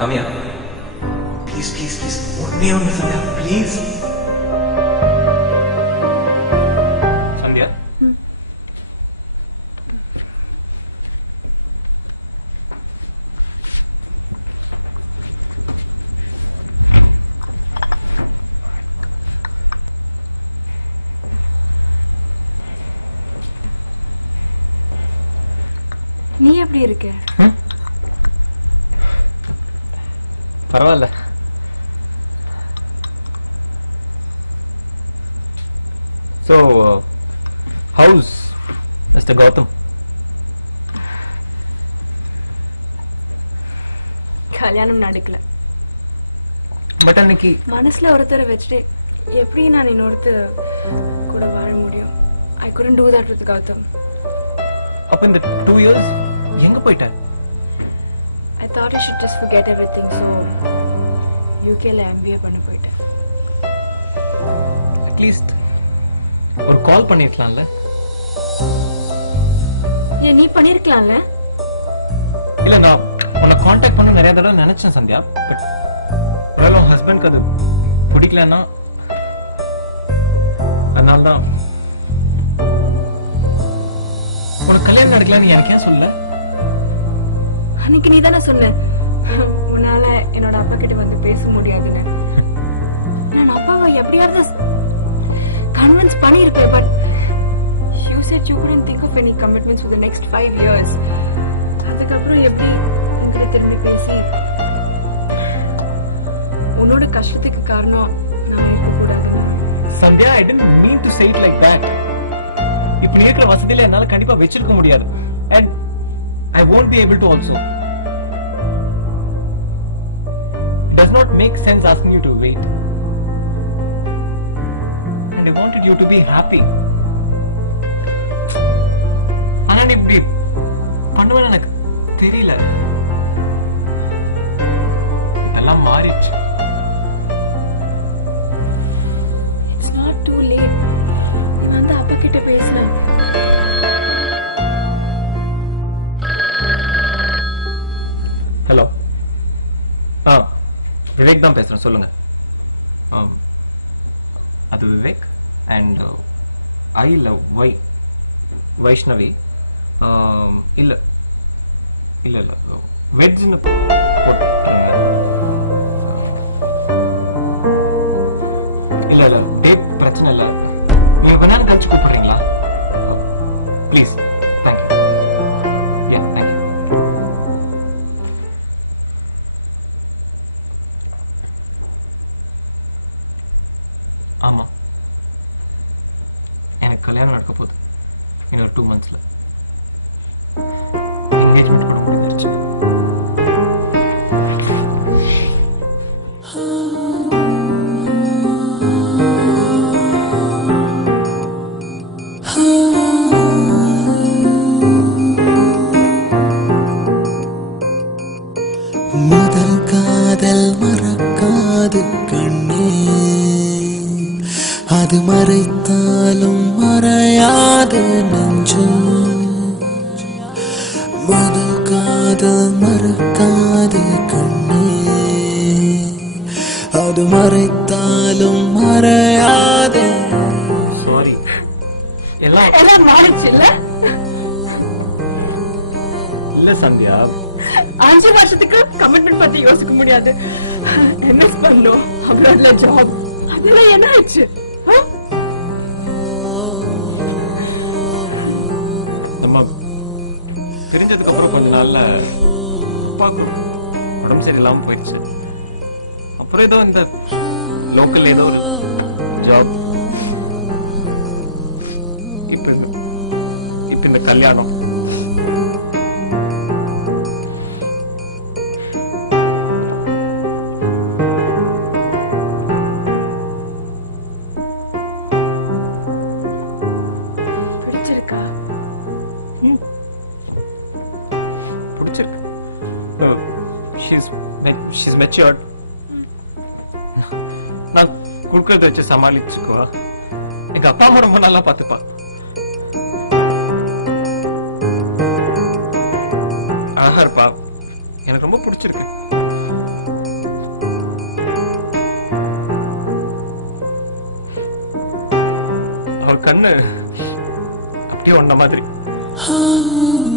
Come here. Please, please, please. ஒண்ணே ஒண்ணு Sandhya, please. Sandhya. நீ எப்படி இருக்க? பரவாயில்ல. So, how's Mr. Gautam? கல்யாணம் நடக்கல. பட் அன்னைக்கு மனசுல ஒருத்தரை வச்சுட்டு எப்படி நான் இன்னொருத்தர் கூட வாழ முடியும்? I couldn't do that with Gautam. அப்ப இந்த 2 years எங்க போயிட்ட? I thought I should just forget everything, so UKல MBA பண்ண போயிட்டேன். அட்லீஸ்ட் ஒரு கால் பண்ணிருக்கலாம்ல? ஏன் நீ பண்ணிருக்கலாம்ல? இல்ல நான் உன்னை காண்டாக்ட் பண்ண நிறைய தடவை நினைச்சேன் சந்தியா. பட் ஒருவேளை உன் ஹஸ்பண்ட்க்கு அது பிடிக்கலன்னா அதனால்தான். உனக்கு கல்யாணம் நடக்கலன்னு எனக்கு ஏன் சொல்லல? அன்னைக்கு நீ தானே சொன்ன உன்னால என்னோட அப்பா கிட்ட வந்து பேச முடியாதுன்னு. நான் அப்பாவை எப்படியாவது கன்வின்ஸ் பண்ணிருப்பேன். But you said you couldn't think of any commitments for the next 5 years. அதுக்கப்புறம் எப்படி உங்களை திரும்பி பேசி உன்னோட கஷ்டத்துக்கு காரணம் நான் இருக்கக்கூடாது. Sandhya, I didn't mean to say it like that. இப்ப நீ இருக்கிற வசதியில என்னால கண்டிப்பா வச்சிருக்க முடியாது. And I won't be able to also. It does not make sense asking you to wait. And I wanted you to be happy. ஆனா நீ இப்படி பண்ணுவேன்னு எனக்கு தெரியல. எல்லாம் மாறிடுச்சு. It's not too late. நான் தான் அப்பா கிட்ட பேசுறேன். ஹலோ. விவேக் தான் பேசுறேன், சொல்லுங்க. அது Vivek and I love Vaishnavi. இல்ல இல்ல இல்ல வெட்ஜ்னு இல்ல இல்ல டேப் பிரச்சனை இல்ல. நீங்க கொஞ்ச நேரம் கழிச்சு கூப்பிடுறீங்களா? ப்ளீஸ். தேங்க்யூ. தேங்க்யூ. ஆமா, எனக்கு கல்யாணம் நடக்க போகுது இன்னொரு 2 monthsல. என்கேஜ்மெண்ட் கூட முடிஞ்சிருச்சு. முதல் காதல் மறக்காது கண்ணே, அது மறைத்தாலும் மறையாது நெஞ்சு. முதல் காதல் மறக்காது கண்ணே, அது மறைத்தாலும் மறையாது. சாரி, எல்லாம் மாறிச்சு இல்ல? இல்ல சந்தியா, 5 வருஷத்துக்கு கமிட்மெண்ட் பத்தி யோசிக்க முடியாது. எம்எஸ் பண்ணோம், அப்ராட்ல ஜாப், அதெல்லாம் என்ன ஆச்சு? நம்ம தெரிஞ்சதுக்கு அப்புறம் கொஞ்ச நாள்ல அப்பாவுக்கு உடம்பு சரியில்லாம போயிடுச்சு. அப்புறம் ஏதோ இந்த லோக்கல் ஏதோ ஒரு ஜாப், இப்ப இந்த கல்யாணம். She's matured. நான் குடுக்கறத வச்சு சமாளிச்சுக்குவா. எங்க அப்பா அம்மா ரொம்ப நல்லா பாத்துப்பா. அழகா இருப்பா. எனக்கு ரொம்ப பிடிச்சிருக்கு. சொன்ன மாதிரி. ஆ